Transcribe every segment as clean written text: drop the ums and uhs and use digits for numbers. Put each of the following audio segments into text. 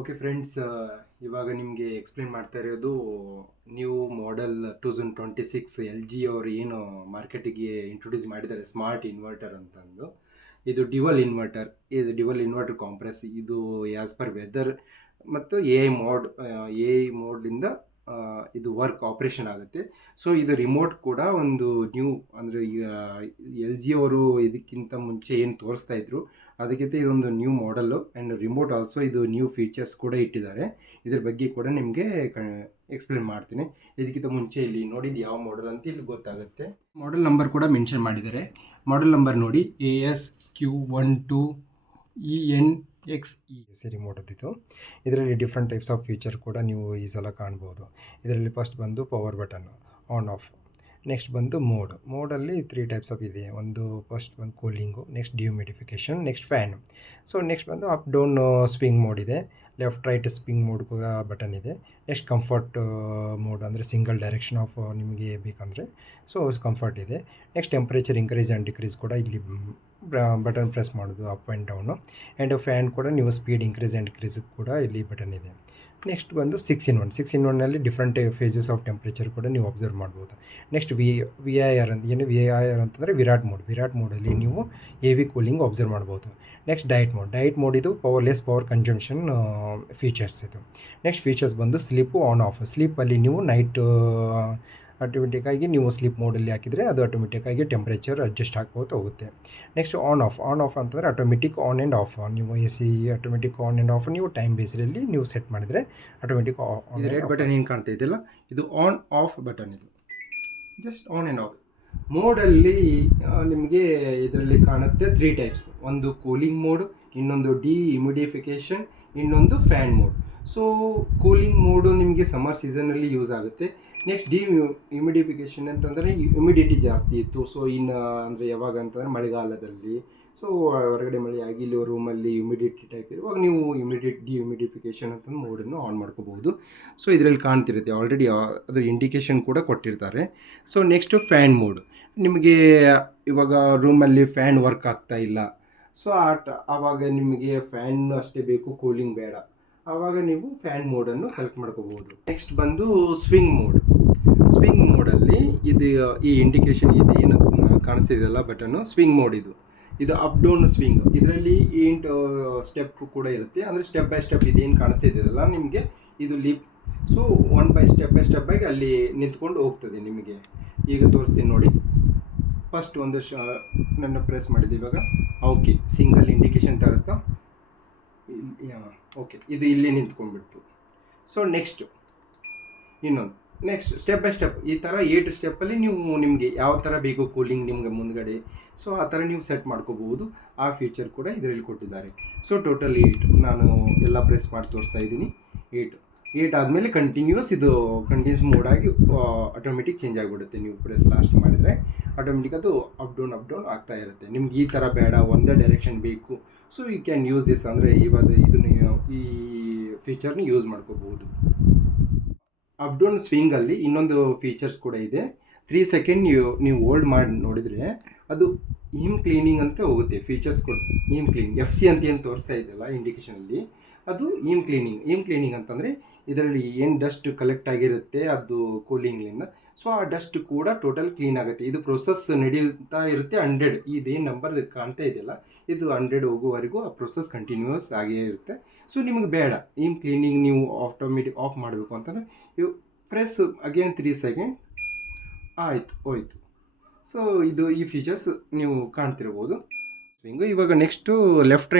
Okay friends, ಇವಾಗ ನಿಮಗೆ explain ಮಾಡ್ತಾ ಇರೋದು ನ್ಯೂ ಮಾಡೆಲ್ 2026 ಎಲ್ ಜಿ ಅವರು ಏನು ಮಾರ್ಕೆಟಿಗೆ ಇಂಟ್ರೊಡ್ಯೂಸ್ ಮಾಡಿದ್ದಾರೆ ಸ್ಮಾರ್ಟ್ ಇನ್ವರ್ಟರ್ ಅಂತಂದು. ಇದು ಡಿವಲ್ ಇನ್ವರ್ಟರ್ ಕಾಂಪ್ರೆಸ್. ಇದು ಆ್ಯಸ್ ಪರ್ ವೆದರ್ ಮತ್ತು ಎ ಐ ಮೋಡ್ಲಿಂದ ಇದು ವರ್ಕ್ ಆಪ್ರೇಷನ್ ಆಗುತ್ತೆ. ಸೊ ಇದು ರಿಮೋಟ್ ಕೂಡ ಒಂದು ನ್ಯೂ, ಅಂದರೆ ಈಗ ಎಲ್ ಜಿ ಅವರು ಇದಕ್ಕಿಂತ ಮುಂಚೆ ಏನು ತೋರಿಸ್ತಾ ಇದ್ರು ಅದಕ್ಕಿಂತ ಇದೊಂದು new model and remote also ಇದು ನ್ಯೂ ಫೀಚರ್ಸ್ ಕೂಡ ಇಟ್ಟಿದ್ದಾರೆ. ಇದ್ರ ಬಗ್ಗೆ ಕೂಡ ನಿಮಗೆ ಎಕ್ಸ್ಪ್ಲೇನ್ ಮಾಡ್ತೀನಿ. ಇದಕ್ಕಿಂತ ಮುಂಚೆ ಇಲ್ಲಿ ನೋಡಿದ್ದು ಯಾವ ಮಾಡೆಲ್ ಅಂತ ಇಲ್ಲಿ ಗೊತ್ತಾಗುತ್ತೆ. ಮಾಡೆಲ್ ನಂಬರ್ ಕೂಡ ಮೆನ್ಷನ್ ಮಾಡಿದ್ದಾರೆ. ಮಾಡೆಲ್ ನಂಬರ್ ನೋಡಿ ASQ12ENXE ರಿಮೋಟ್ ಇತ್ತು. ಇದರಲ್ಲಿ ಡಿಫ್ರೆಂಟ್ ಟೈಪ್ಸ್ ಆಫ್ ಫೀಚರ್ ಕೂಡ ನೀವು ಈ ಸಲ ಕಾಣ್ಬೋದು. ಇದರಲ್ಲಿ ಫಸ್ಟ್ ಬಂದು power button on off, next ಬಂದು ಮೋಡಲ್ಲಿ 3 ಟೈಪ್ಸ್ ಆಫ್ ಇದೆ. ಫಸ್ಟ್ ಬಂದು cooling, next dehumidification, next fan. So next ಬಂದು ಅಪ್ ಡೌನ್ ಸ್ವಿಂಗ್ ಮೋಡ್ ಇದೆ, ಲೆಫ್ಟ್ ರೈಟ್ ಸ್ವಿಂಗ್ ಮೋಡ್ ಕೂಡ ಬಟನ್ ಇದೆ. ನೆಕ್ಸ್ಟ್ ಕಂಫರ್ಟ್ ಮೋಡ್, ಅಂದರೆ ಸಿಂಗಲ್ ಡೈರೆಕ್ಷನ್ ಆಫ್ ನಿಮಗೆ ಬೇಕಂದರೆ ಸೊ ಕಂಫರ್ಟ್ ಇದೆ. Next temperature increase and decrease ಕೂಡ ಇಲ್ಲಿ ಬಟನ್ ಪ್ರೆಸ್ ಮಾಡೋದು up and down. And fan ಕೂಡ ನೀವು ಸ್ಪೀಡ್ ಇನ್ಕ್ರೀಸ್ ಆ್ಯಂಡ್ ಡಿಕ್ರೀಸ್ ಕೂಡ ಇಲ್ಲಿ ಬಟನ್ ಇದೆ. ನೆಕ್ಸ್ಟ್ ಬಂದು 6 in 1 different phases of temperature ಕೂಡ ನೀವು ಅಬ್ಸರ್ವ್ ಮಾಡ್ಬೋದು. ನೆಕ್ಸ್ಟ್ ವಿ ಐ ಆರ್ ಅಂತ, ಏನು ವಿ ಐ ಆರ್ ಅಂತಂದರೆ ವಿರಾಟ್ ಮೋಡಲ್ಲಿ ನೀವು ಹೆವಿ ಕೂಲಿಂಗ್ ಅಬ್ಸರ್ವ್ ಮಾಡ್ಬೋದು. ನೆಕ್ಸ್ಟ್ ಡಯಟ್ ಮೋಡ್ ಇದು ಪವರ್ ಕನ್ಸಂಪ್ಷನ್ ಫೀಚರ್ಸ್ ಇದು. ನೆಕ್ಸ್ಟ್ ಫೀಚರ್ಸ್ ಬಂದು ಸ್ಲೀಪು ಆನ್ ಆಫ್. ಸ್ಲೀಪಲ್ಲಿ ನೀವು ನೈಟ್ ಆಟೋಮೆಟಿಕ್ಕಾಗಿ ನೀವು ಸ್ಲೀಪ್ ಮೋಡಲ್ಲಿ ಹಾಕಿದರೆ ಅದು ಆಟೋಮೆಟಿಕ್ಕಾಗಿ ಟೆಂಪ್ರೇಚರ್ ಅಡ್ಜಸ್ಟ್ ಆಗ್ಕೋತ ಹೋಗುತ್ತೆ. ನೆಕ್ಸ್ಟ್ ಆನ್ ಆಫ್ ಅಂತಂದರೆ ಆಟೋಮೆಟಿಕ್ ಆನ್ ಆ್ಯಂಡ್ ಆಫ್. ನೀವು AC automatic on and of ನೀವು ಟೈಮ್ ಬೇಸ್ಡಲ್ಲಿ ನೀವು ಸೆಟ್ ಮಾಡಿದರೆ ಆಟೋಮೆಟಿಕ್ ಆನ್. ರೆಡ್ ಬಟನ್ ಏನು ಕಾಣ್ತಾ ಇದೆಯಲ್ಲ, ಇದು ಆನ್ ಆಫ್ ಬಟನ್. ಇದು ಜಸ್ಟ್ ಆನ್ ಆ್ಯಂಡ್ ಆಫ್ ಮೋಡಲ್ಲಿ ನಿಮಗೆ ಇದರಲ್ಲಿ ಕಾಣುತ್ತೆ 3 ಟೈಪ್ಸ್. ಒಂದು ಕೂಲಿಂಗ್ ಮೋಡ್, ಇನ್ನೊಂದು ಡಿಹ್ಯೂಮಿಡಿಫಿಕೇಷನ್, ಇನ್ನೊಂದು fan mode. So cooling mode ನಿಮಗೆ ಸಮ್ಮರ್ ಸೀಸನಲ್ಲಿ ಯೂಸ್ ಆಗುತ್ತೆ. ನೆಕ್ಸ್ಟ್ ಡಿಹ್ಯೂಮಿಡಿಫಿಕೇಷನ್ ಅಂತಂದರೆ ಹ್ಯುಮಿಡಿಟಿ ಜಾಸ್ತಿ ಇತ್ತು. ಸೊ ಇನ್ನು ಅಂದರೆ ಯಾವಾಗ ಅಂತಂದರೆ ಮಳೆಗಾಲದಲ್ಲಿ, ಸೊ ಹೊರಗಡೆ ಮಳೆ ಆಗಿ ಇಲ್ಲಿ ರೂಮಲ್ಲಿ ಹ್ಯುಮಿಡಿಟಿ ಟೈಪ್ ಇರುವಾಗ ನೀವು ಡಿಹ್ಯೂಮಿಡಿಫಿಕೇಷನ್ ಅಂತ ಮೋಡನ್ನು ಆನ್ ಮಾಡ್ಕೋಬೋದು. ಸೊ ಇದರಲ್ಲಿ ಕಾಣ್ತಿರುತ್ತೆ, ಆಲ್ರೆಡಿ ಅದರ ಇಂಡಿಕೇಷನ್ ಕೂಡ ಕೊಟ್ಟಿರ್ತಾರೆ. So next fan mode. ನಿಮಗೆ ಇವಾಗ ರೂಮಲ್ಲಿ ಫ್ಯಾನ್ ವರ್ಕ್ ಆಗ್ತಾ ಇಲ್ಲ, ಸೊ ಆವಾಗ ನಿಮಗೆ ಫ್ಯಾನ್ ಅಷ್ಟೇ ಬೇಕು, ಕೂಲಿಂಗ್ ಬೇಡ, ಆವಾಗ ನೀವು ಫ್ಯಾನ್ ಮೋಡನ್ನು ಸೆಲೆಕ್ಟ್ ಮಾಡ್ಕೋಬೋದು. ನೆಕ್ಸ್ಟ್ ಬಂದು ಸ್ವಿಂಗ್ ಮೋಡಲ್ಲಿ ಇದು ಈ ಇಂಡಿಕೇಶನ್ ಇದು ಏನು ಕಾಣಿಸ್ತಿದೆಯಲ್ಲ ಬಟನ್ನು, ಸ್ವಿಂಗ್ ಮೋಡ್. ಇದು ಅಪ್ ಡೌನ್ ಸ್ವಿಂಗ್. ಇದರಲ್ಲಿ 8 ಸ್ಟೆಪ್ ಕೂಡ ಇರುತ್ತೆ, ಅಂದರೆ ಸ್ಟೆಪ್ ಬೈ ಸ್ಟೆಪ್ ಇದೇನು ಕಾಣಿಸ್ತಿದೆಯಲ್ಲ ನಿಮಗೆ ಇದು ಲೀಪ್. ಸೊ ಸ್ಟೆಪ್ ಬೈ ಅಲ್ಲಿ ನಿಂತ್ಕೊಂಡು ಹೋಗ್ತದೆ. ನಿಮಗೆ ಈಗ ತೋರಿಸ್ತೀನಿ ನೋಡಿ. ಫಸ್ಟ್ ಒಂದು ನನ್ನ ಪ್ರೆಸ್ ಮಾಡಿದೆ, ಇವಾಗ ಓಕೆ ಸಿಂಗಲ್ ಇಂಡಿಕೇಶನ್ ತೋರಿಸ್ತಾ ಓಕೆ ಇದು ಇಲ್ಲಿ ನಿಂತ್ಕೊಂಡ್ಬಿಡ್ತು. So next step by step ಈ ಥರ 8 ಸ್ಟೆಪ್ಪಲ್ಲಿ ನಿಮಗೆ ಯಾವ ಥರ ಬೇಕು ಕೂಲಿಂಗ್ ನಿಮ್ಗೆ ಮುಂದ್ಗಡೆ, ಸೊ ಆ ಥರ ನೀವು ಸೆಟ್ ಮಾಡ್ಕೋಬಹುದು. ಆ ಫೀಚರ್ ಕೂಡ ಇದರಲ್ಲಿ ಕೊಟ್ಟಿದ್ದಾರೆ. ಸೊ ಟೋಟಲ್ 8 ನಾನು ಎಲ್ಲ ಪ್ರೆಸ್ ಮಾಡಿ ತೋರಿಸ್ತಾ ಇದ್ದೀನಿ. 8 ಆದಮೇಲೆ ಕಂಟಿನ್ಯೂಸ್ ಮೋಡಾಗಿ ಆಟೋಮೆಟಿಕ್ ಚೇಂಜ್ ಆಗಿಬಿಡುತ್ತೆ. ನೀವು ಪ್ರೆಸ್ ಲಾಸ್ಟ್ ಮಾಡಿದರೆ ಆಟೋಮೆಟಿಕ್ ಅದು ಅಪ್ ಡೌನ್ ಆಗ್ತಾ ಇರುತ್ತೆ. ನಿಮ್ಗೆ ಈ ಥರ ಬೇಡ, ಒಂದೇ ಡೈರೆಕ್ಷನ್ ಬೇಕು, so you can use this, ಅಂದರೆ ಇವಾಗ ಈ ಫೀಚರ್ನ ಯೂಸ್ ಮಾಡ್ಕೋಬಹುದು. ಅಪ್ ಡೌನ್ ಸ್ವಿಂಗಲ್ಲಿ ಇನ್ನೊಂದು ಫೀಚರ್ಸ್ ಕೂಡ ಇದೆ. 3 ಸೆಕೆಂಡ್ ನೀವು ಹೋಲ್ಡ್ ಮಾಡಿ ನೋಡಿದರೆ ಅದು ಈಮ್ ಕ್ಲೀನಿಂಗ್ ಅಂತ ಹೋಗುತ್ತೆ. ಫೀಚರ್ಸ್ ಕೊಟ್ಟು ಈಮ್ ಕ್ಲೀನಿಂಗ್ FC ಅಂತ ಏನು ತೋರಿಸ್ತಾ ಇದೆಯಲ್ಲ ಇಂಡಿಕೇಷನಲ್ಲಿ, ಅದು ಈಮ್ ಕ್ಲೀನಿಂಗ್ ಅಂತಂದರೆ ಇದರಲ್ಲಿ ಏನು ಡಸ್ಟ್ ಕಲೆಕ್ಟ್ ಆಗಿರುತ್ತೆ ಅದು ಕೂಲಿಂಗ್ಲಿಂದ, ಸೊ ಆ ಡಸ್ಟ್ ಕೂಡ ಟೋಟಲ್ ಕ್ಲೀನ್ ಆಗುತ್ತೆ. ಇದು ಪ್ರೊಸೆಸ್ ನಡೀತಾ ಇರುತ್ತೆ 100. ಇದೇನು ನಂಬರ್ ಕಾಣ್ತಾ ಇದೆಯಲ್ಲ ಇದು 100 ಹೋಗುವವರೆಗೂ ಆ ಪ್ರೊಸೆಸ್ ಕಂಟಿನ್ಯೂಸ್ ಆಗೇ ಇರುತ್ತೆ. ಸೊ ನಿಮಗೆ ಬೇಡ ಈಮ್ ಕ್ಲೀನಿಂಗ್, ನೀವು ಆಟೋಮೆಟಿಕ್ ಆಫ್ ಮಾಡಬೇಕು ಅಂತಂದರೆ ನೀವು ಪ್ರೆಸ್ ಅಗೇನ್ 3 ಸೆಕೆಂಡ್ ಹೋಯ್ತು. ಸೊ ಈ ಫೀಚರ್ಸ್ ನೀವು ಕಾಣ್ತಿರ್ಬೋದು. ಸ್ವಿಂಗು ಇವಾಗ ನೆಕ್ಸ್ಟು ಲೆಫ್ಟ್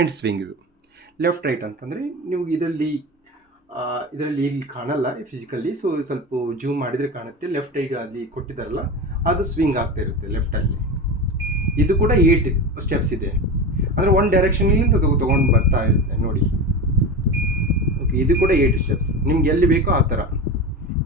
ರೈಟ್ ಅಂತಂದರೆ ನೀವು ಇದರಲ್ಲಿ ಇಲ್ಲಿ ಕಾಣಲ್ಲ ಫಿಸಿಕಲಿ, ಸೊ ಸ್ವಲ್ಪ ಜೂಮ್ ಮಾಡಿದರೆ ಕಾಣುತ್ತೆ. ಲೆಫ್ಟ್ ರೈಟ್ ಅಲ್ಲಿ ಕೊಟ್ಟಿದ್ದಾರಲ್ಲ ಅದು ಸ್ವಿಂಗ್ ಆಗ್ತಾ ಇರುತ್ತೆ ಲೆಫ್ಟಲ್ಲಿ. ಇದು ಕೂಡ 8 ಸ್ಟೆಪ್ಸ್ ಇದೆ, ಅಂದರೆ ಒಂದು ಡೈರೆಕ್ಷನಿಂದ ತೊಗೊಂಡು ಬರ್ತಾ ಇರುತ್ತೆ ನೋಡಿ. ಓಕೆ ಇದು ಕೂಡ 8 ಸ್ಟೆಪ್ಸ್. ನಿಮ್ಗೆ ಎಲ್ಲಿ ಬೇಕೋ ಆ ಥರ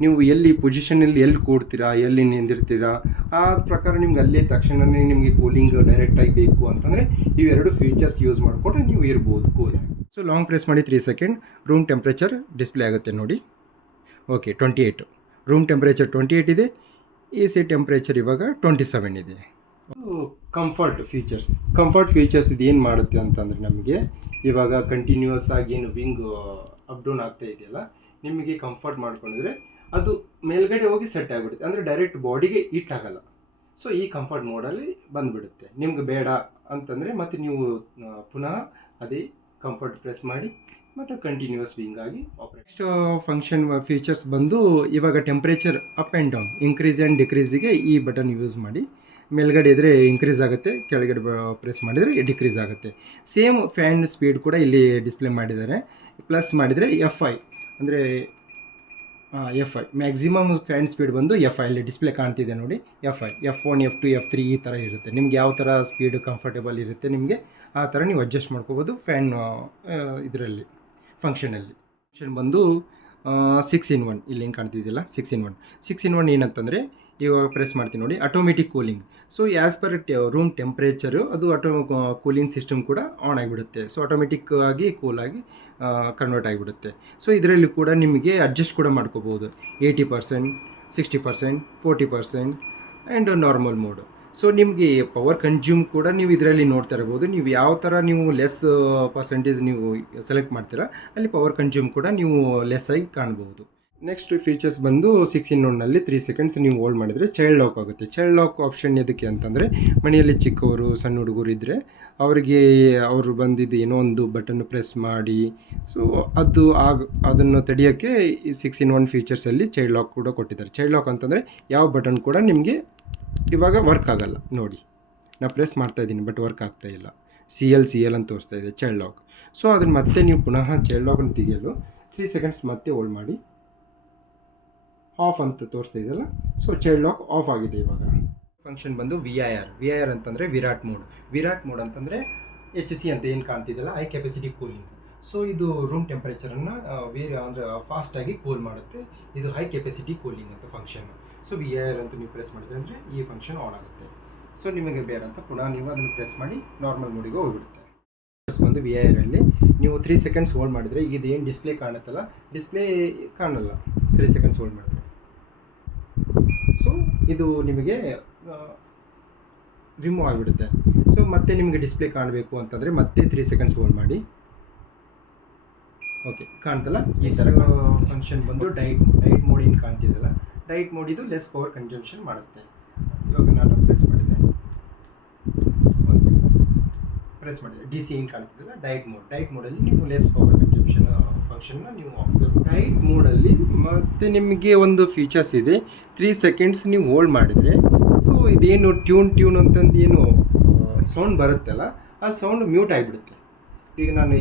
ನೀವು ಎಲ್ಲಿ ಪೊಸಿಷನಲ್ಲಿ ಎಲ್ಲಿ ಕೂಡ್ತೀರಾ, ಎಲ್ಲಿ ನಿಂದಿರ್ತೀರಾ, ಆ ಪ್ರಕಾರ ನಿಮ್ಗೆ ಅಲ್ಲೇ ತಕ್ಷಣವೇ ನಿಮಗೆ ಕೂಲಿಂಗ್ ಡೈರೆಕ್ಟಾಗಿ ಬೇಕು ಅಂತಂದರೆ ಇವೆರಡು ಫೀಚರ್ಸ್ ಯೂಸ್ ಮಾಡಿಕೊಂಡ್ರೆ ನೀವು ಇರ್ಬೋದು ಕೂಲಾಗಿ. ಸೊ ಲಾಂಗ್ ಪ್ರೆಸ್ ಮಾಡಿ 3 ಸೆಕೆಂಡ್ ರೂಮ್ ಟೆಂಪ್ರೇಚರ್ ಡಿಸ್ಪ್ಲೇ ಆಗುತ್ತೆ ನೋಡಿ. ಓಕೆ 28 ರೂಮ್ ಟೆಂಪ್ರೇಚರ್ 28 ಇದೆ. AC ಟೆಂಪ್ರೇಚರ್ ಇವಾಗ 27 ಇದೆ. ಕಂಫರ್ಟ್ ಫೀಚರ್ಸ್ ಇದು ಏನು ಮಾಡುತ್ತೆ ಅಂತಂದರೆ ನಮಗೆ ಇವಾಗ ಕಂಟಿನ್ಯೂಸ್ ಆಗಿ ಏನು ವಿಂಗ್ ಅಪ್ ಡೌನ್ ಆಗ್ತಾ ಇದೆಯಲ್ಲ, ನಿಮಗೆ ಕಂಫರ್ಟ್ ಮಾಡ್ಕೊಂಡಿದ್ರೆ ಅದು ಮೇಲ್ಗಡೆ ಹೋಗಿ ಸೆಟ್ ಆಗಿಬಿಡುತ್ತೆ, ಅಂದರೆ ಡೈರೆಕ್ಟ್ ಬಾಡಿಗೆ ಹಿಟ್ ಆಗಲ್ಲ. ಸೊ ಈ ಕಂಫರ್ಟ್ ಮೋಡಲ್ಲಿ ಬಂದುಬಿಡುತ್ತೆ. ನಿಮ್ಗೆ ಬೇಡ ಅಂತಂದರೆ ಮತ್ತು ನೀವು ಪುನಃ ಅದೇ ಕಂಫರ್ಟ್ ಪ್ರೆಸ್ ಮಾಡಿ ಮತ್ತು ಕಂಟಿನ್ಯೂಸ್ ವಿಂಗ್ ಆಗಿ ಆಪ್ರೇಟ್. ನೆಕ್ಸ್ಟ್ ಫಂಕ್ಷನ್ ಫೀಚರ್ಸ್ ಬಂದು ಇವಾಗ temperature up and down, increase and ಡಿಕ್ರೀಸಿಗೆ ಈ ಬಟನ್ ಯೂಸ್ ಮಾಡಿ. ಮೇಲ್ಗಡೆ ಇದ್ದರೆ ಇನ್ಕ್ರೀಸ್ ಆಗುತ್ತೆ, ಕೆಳಗಡೆ ಪ್ರೆಸ್ ಮಾಡಿದರೆ ಡಿಕ್ರೀಸ್ ಆಗುತ್ತೆ. ಸೇಮ್ ಫ್ಯಾನ್ ಸ್ಪೀಡ್ ಕೂಡ ಇಲ್ಲಿ ಡಿಸ್ಪ್ಲೇ ಮಾಡಿದ್ದಾರೆ. ಪ್ಲಸ್ ಮಾಡಿದರೆ F5 ಅಂದರೆ F5 ಮ್ಯಾಕ್ಸಿಮಮ್ ಫ್ಯಾನ್ ಸ್ಪೀಡ್ ಬಂದು F5 ಇಲ್ಲಿ ಡಿಸ್ಪ್ಲೇ ಕಾಣ್ತಿದೆ ನೋಡಿ. F5, F1, F2, F3 ಈ ಥರ ಇರುತ್ತೆ. ನಿಮ್ಗೆ ಯಾವ ಥರ ಸ್ಪೀಡ್ ಕಂಫರ್ಟೇಬಲ್ ಇರುತ್ತೆ ನಿಮಗೆ ಆ ಥರ ನೀವು ಅಡ್ಜಸ್ಟ್ ಮಾಡ್ಕೋಬೋದು ಫ್ಯಾನ್ ಇದರಲ್ಲಿ ಫಂಕ್ಷನಲ್ಲಿ ಬಂದು 6-in-1 ಇಲ್ಲಿ ಹೆಂಗೆ ಕಾಣ್ತಿದ್ದಿಲ್ಲ 6-in-1 ಏನಂತಂದರೆ ಇವಾಗ ಪ್ರೆಸ್ ಮಾಡ್ತೀನಿ ನೋಡಿ, automatic cooling. So as per room temperature ಅದು ಕೂಲಿಂಗ್ ಸಿಸ್ಟಮ್ ಕೂಡ ಆನ್ ಆಗಿಬಿಡುತ್ತೆ. ಸೊ ಆಟೋಮೆಟಿಕ್ ಆಗಿ ಕೂಲಾಗಿ ಕನ್ವರ್ಟ್ ಆಗಿಬಿಡುತ್ತೆ. ಸೊ ಇದರಲ್ಲಿ ಕೂಡ ನಿಮಗೆ ಅಡ್ಜಸ್ಟ್ ಕೂಡ ಮಾಡ್ಕೋಬೋದು 80%, 60%, 40% ಆ್ಯಂಡ್ ನಾರ್ಮಲ್ ಮೋಡು. ಸೊ ನಿಮಗೆ ಪವರ್ ಕನ್ಸ್ಯೂಮ್ ಕೂಡ ನೀವು ಇದರಲ್ಲಿ ನೋಡ್ತಾ ಇರ್ಬೋದು. ನೀವು ಯಾವ ಥರ ನೀವು ಲೆಸ್ ಪರ್ಸೆಂಟೇಜ್ ನೀವು ಸೆಲೆಕ್ಟ್ ಮಾಡ್ತೀರಾ ಅಲ್ಲಿ ಪವರ್ ಕನ್ಸ್ಯೂಮ್ ಕೂಡ ನೀವು ಲೆಸ್ ಆಗಿ ಕಾಣ್ಬೋದು. ನೆಕ್ಸ್ಟ್ ಫೀಚರ್ಸ್ ಬಂದು 6-in-1ನಲ್ಲಿ 3 seconds ನೀವು ಹೋಲ್ಡ್ ಮಾಡಿದರೆ ಚೈಲ್ಡ್ ಲಾಕ್ ಆಗುತ್ತೆ. ಚೈಲ್ಡ್ ಲಾಕ್ ಆಪ್ಷನ್ ಎದಕ್ಕೆ ಅಂತಂದರೆ ಮನೆಯಲ್ಲಿ ಚಿಕ್ಕವರು ಸಣ್ಣ ಹುಡುಗರು ಇದ್ದರೆ ಅವರಿಗೆ ಅವರು ಬಂದಿದ್ದು ಏನೋ ಒಂದು ಬಟನ್ ಪ್ರೆಸ್ ಮಾಡಿ ಸೊ ಅದನ್ನು ತಡೆಯೋಕ್ಕೆ ಈ 6-in-1 ಫೀಚರ್ಸಲ್ಲಿ ಚೈಲ್ಡ್ ಲಾಕ್ ಕೂಡ ಕೊಟ್ಟಿದ್ದಾರೆ. ಚೈಲ್ಡ್ ಲಾಕ್ ಅಂತಂದರೆ ಯಾವ ಬಟನ್ ಕೂಡ ನಿಮಗೆ ಇವಾಗ ವರ್ಕ್ ಆಗಲ್ಲ ನೋಡಿ. ನಾನು ಪ್ರೆಸ್ ಮಾಡ್ತಾಯಿದ್ದೀನಿ ಬಟ್ ವರ್ಕ್ ಆಗ್ತಾಯಿಲ್ಲ. CL ಅಂತ ತೋರಿಸ್ತಾ ಇದೆ ಚೈಲ್ಡ್ ಲಾಕ್. ಸೊ ಅದನ್ನು ಮತ್ತೆ ನೀವು ಪುನಃ ಚೈಲ್ಡ್ ಲಾಕನ್ನು ತೆಗೆಯಲು 3 seconds ಮತ್ತೆ ಹೋಲ್ಡ್ ಮಾಡಿ ಆಫ್ ಅಂತ ತೋರಿಸ್ತಾ ಇದೆಯಲ್ಲ. ಸೊ ಚೈಲ್ಡ್ ಲಾಕ್ ಆಫ್ ಆಗಿದೆ. ಇವಾಗ ಫಂಕ್ಷನ್ ಬಂದು VIR ಅಂತಂದರೆ ವಿರಾಟ್ ಮೋಡ್ ಅಂತಂದರೆ HC ಅಂತ ಏನು ಕಾಣ್ತಿದೆಯಲ್ಲ, ಹೈ ಕೆಪಾಸಿಟಿ ಕೂಲಿಂಗ್. ಸೊ ಇದು ರೂಮ್ ಟೆಂಪ್ರೇಚರನ್ನು ಅಂದರೆ ಫಾಸ್ಟಾಗಿ ಕೂಲ್ ಮಾಡುತ್ತೆ. ಇದು ಹೈ ಕೆಪಾಸಿಟಿ ಕೂಲಿಂಗ್ ಅಂತ ಫಂಕ್ಷನ್. ಸೊ VIR ಅಂತ ನೀವು ಪ್ರೆಸ್ ಮಾಡಿದ್ರೆ ಅಂದರೆ ಈ ಫಂಕ್ಷನ್ ಆನ್ ಆಗುತ್ತೆ. ಸೊ ನಿಮಗೆ ಬೇಡ ಅಂತ ಪುನಃ ನೀವು ಅದನ್ನು ಪ್ರೆಸ್ ಮಾಡಿ ನಾರ್ಮಲ್ ಮೋಡಿಗೆ ಹೋಗಿಬಿಡುತ್ತೆ. ಬಂದು VIRಲ್ಲಿ ನೀವು 3 seconds ಹೋಲ್ಡ್ ಮಾಡಿದರೆ ಇದೇನು ಡಿಸ್ಪ್ಲೇ ಕಾಣುತ್ತಲ್ಲ, ಡಿಸ್ಪ್ಲೇ ಕಾಣಲ್ಲ 3 seconds ಹೋಲ್ಡ್ ಮಾಡಿದ್ರೆ. ಸೊ ಇದು ನಿಮಗೆ ರಿಮೂವ್ ಆಗಿಬಿಡುತ್ತೆ. ಸೊ ಮತ್ತೆ ನಿಮಗೆ ಡಿಸ್ಪ್ಲೇ ಕಾಣಬೇಕು ಅಂತಂದರೆ ಮತ್ತೆ 3 seconds ಹೋಲ್ಡ್ ಮಾಡಿ. ಓಕೆ, ಕಾಣ್ತಲ್ಲ ಈ ಥರ ಫಂಕ್ಷನ್ ಬಂದು ಡೈಟ್ ಮೋಡ್ ಏನು ಕಾಣ್ತಿದ್ದಲ್ಲ, ಡೈಟ್ ಮೋಡ್ ಇದು ಲೆಸ್ ಪವರ್ ಕನ್ಸಂಪ್ಷನ್ ಮಾಡುತ್ತೆ. ಇವಾಗ ನಾನು ಪ್ರೆಸ್ ಮಾಡಿದೆ DC ಏನು ಕಾಣ್ತಿದ್ದಲ್ಲ ಡೈಟ್ ಮೋಡಲ್ಲಿ ನೀವು ಲೆಸ್ ಪವರ್ ಕನ್ಸಂಪ್ಷನ್ ಫಂಕ್ಷನ್ನ ನೀವು ಅಬ್ಸರ್ವ್. ಡೈಟ್ ಮೋಡಲ್ಲಿ ಮತ್ತು ನಿಮಗೆ ಒಂದು ಫೀಚರ್ಸ್ ಇದೆ, 3 seconds ನೀವು ಹೋಲ್ಡ್ ಮಾಡಿದರೆ ಸೊ ಇದೇನು ಟ್ಯೂನ್ ಅಂತಂದು ಏನು ಸೌಂಡ್ ಬರುತ್ತಲ್ಲ ಆ ಸೌಂಡ್ ಮ್ಯೂಟ್ ಆಗಿಬಿಡುತ್ತೆ. ಈಗ ನಾನು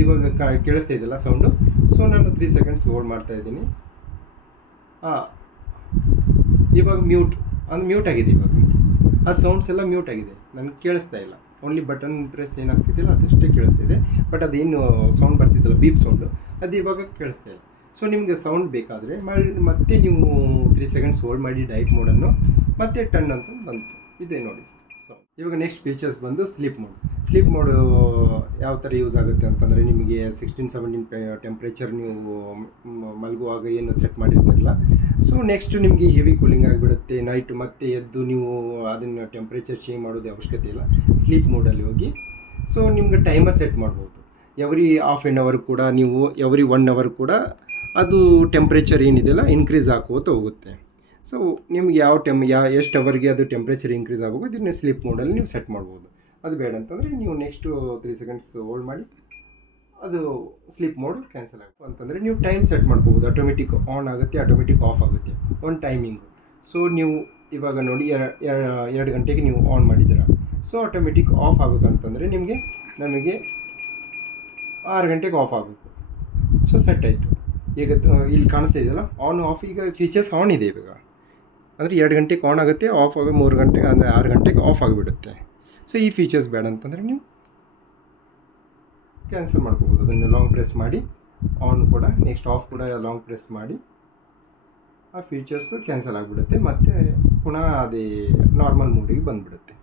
ಇವಾಗ ಕೇಳಿಸ್ತಾ ಇದ್ದಲ್ಲ ಸೌಂಡು. ಸೊ ನಾನು 3 seconds ಹೋಲ್ಡ್ ಮಾಡ್ತಾಯಿದ್ದೀನಿ. ಇವಾಗ ಮ್ಯೂಟ್ ಆಗಿದೆ. ಇವಾಗ ಆ ಸೌಂಡ್ಸ್ ಎಲ್ಲ ಮ್ಯೂಟ್ ಆಗಿದೆ, ನನಗೆ ಕೇಳಿಸ್ತಾ ಇಲ್ಲ. ಓನ್ಲಿ ಬಟನ್ ಪ್ರೆಸ್ ಏನಾಗ್ತಿದ್ದಿಲ್ಲ ಅದಷ್ಟೇ ಕೇಳಿಸ್ತಾ ಇದೆ. ಬಟ್ ಅದೇನು ಸೌಂಡ್ ಬರ್ತಿದ್ದಲ್ಲ ಬೀಪ್ ಸೌಂಡು ಅದು ಇವಾಗ ಕೇಳಿಸ್ತಾ ಇಲ್ಲ. ಸೊ ನಿಮಗೆ ಸೌಂಡ್ ಬೇಕಾದರೆ ಮತ್ತೆ ನೀವು 3 seconds ಹೋಲ್ಡ್ ಮಾಡಿ ಡೈಟ್ ಮೋಡನ್ನು ಮತ್ತೆ ಟನ್ ಅಂತ ಬಂತು. ಇದೆ ನೋಡಿ. ಸೊ ಇವಾಗ ನೆಕ್ಸ್ಟ್ ಫೀಚರ್ಸ್ ಬಂದು ಸ್ಲೀಪ್ ಮೋಡು ಯಾವ ಥರ ಯೂಸ್ ಆಗುತ್ತೆ ಅಂತಂದರೆ ನಿಮಗೆ 16-17 ಟೆಂಪ್ರೇಚರ್ ನೀವು ಮಲಗುವಾಗ ಏನು ಸೆಟ್ ಮಾಡಿರ್ತಿರಲ್ಲ. ಸೊ ನೆಕ್ಸ್ಟ್ ನಿಮಗೆ ಹೆವಿ ಕೂಲಿಂಗ್ ಆಗಿಬಿಡುತ್ತೆ. ನೈಟ್ ಮತ್ತೆ ಎದ್ದು ನೀವು ಅದನ್ನು ಟೆಂಪ್ರೇಚರ್ ಚೇಂಜ್ ಮಾಡೋದು ಅವಶ್ಯಕತೆ ಇಲ್ಲ. ಸ್ಲೀಪ್ ಮೋಡಲ್ಲಿ ಹೋಗಿ ಸೊ ನಿಮ್ಗೆ ಟೈಮರ್ ಸೆಟ್ ಮಾಡ್ಬೋದು. ಎವ್ರಿ ಹಾಫ್ ಆನ್ ಅವರ್ ಕೂಡ ನೀವು ಎವ್ರಿ 1 hour ಕೂಡ ಅದು ಟೆಂಪ್ರೇಚರ್ ಏನಿದೆಯಲ್ಲ ಇನ್ಕ್ರೀಸ್ ಆಗೋತ ಹೋಗುತ್ತೆ. ಸೊ ನಿಮ್ಗೆ ಎಷ್ಟು ಅವರ್ಗೆ ಅದು ಟೆಂಪ್ರೇಚರ್ ಇನ್ಕ್ರೀಸ್ ಆಗಬೇಕು ಇದನ್ನು ಸ್ಲೀಪ್ ಮೋಡಲ್ಲಿ ನೀವು ಸೆಟ್ ಮಾಡ್ಬೋದು. ಅದು ಬೇಡ ಅಂತಂದರೆ ನೀವು ನೆಕ್ಸ್ಟು 3 seconds ಹೋಲ್ಡ್ ಮಾಡಿ ಅದು ಸ್ಲೀಪ್ ಮೋಡ್ ಕ್ಯಾನ್ಸಲ್ ಆಗುತ್ತೆ. ಅಂತಂದರೆ ನೀವು ಟೈಮ್ ಸೆಟ್ ಮಾಡ್ಕೋಬೋದು. ಆಟೋಮೆಟಿಕ್ ಆನ್ ಆಗುತ್ತೆ, ಆಟೋಮೆಟಿಕ್ ಆಫ್ ಆಗುತ್ತೆ, ಒಂದು ಟೈಮಿಂಗು. ಸೊ ನೀವು ಇವಾಗ ನೋಡಿ 2 ಗಂಟೆಗೆ ನೀವು ಆನ್ ಮಾಡಿದ್ದೀರಾ. ಸೊ ಆಟೋಮೆಟಿಕ್ ಆಫ್ ಆಗಬೇಕಂತಂದರೆ ನಮಗೆ 6 ಗಂಟೆಗೆ ಆಫ್ ಆಗಬೇಕು. ಸೊ ಸೆಟ್ ಆಯಿತು. ಈಗ ಇಲ್ಲಿ ಕಾಣಿಸ್ತಾ ಇದೆಯಲ್ಲ ಆನ್ ಆಫ್. ಈಗ ಫೀಚರ್ಸ್ ಆನ್ ಇದೆ ಇವಾಗ, ಅಂದರೆ 2 ಗಂಟೆಗೆ ಆನ್ ಆಗುತ್ತೆ, ಆಫ್ ಆಗಿ 3 ಗಂಟೆ ಅಂದರೆ 6 ಗಂಟೆಗೆ ಆಫ್ ಆಗಿಬಿಡುತ್ತೆ. ಸೊ ಈ ಫೀಚರ್ಸ್ ಬೇಡ ಅಂತಂದರೆ ನೀವು ಕ್ಯಾನ್ಸಲ್ ಮಾಡ್ಕೋಬೋದು. ಅದನ್ನು ಲಾಂಗ್ ಪ್ರೆಸ್ ಮಾಡಿ ಆನ್ ಕೂಡ, ನೆಕ್ಸ್ಟ್ ಆಫ್ ಕೂಡ ಲಾಂಗ್ ಪ್ರೆಸ್ ಮಾಡಿ ಆ ಫೀಚರ್ಸು ಕ್ಯಾನ್ಸಲ್ ಆಗಿಬಿಡುತ್ತೆ. ಮತ್ತು ಪುನಃ ಅದೇ ನಾರ್ಮಲ್ ಮೋಡಿಗೆ ಬಂದುಬಿಡುತ್ತೆ.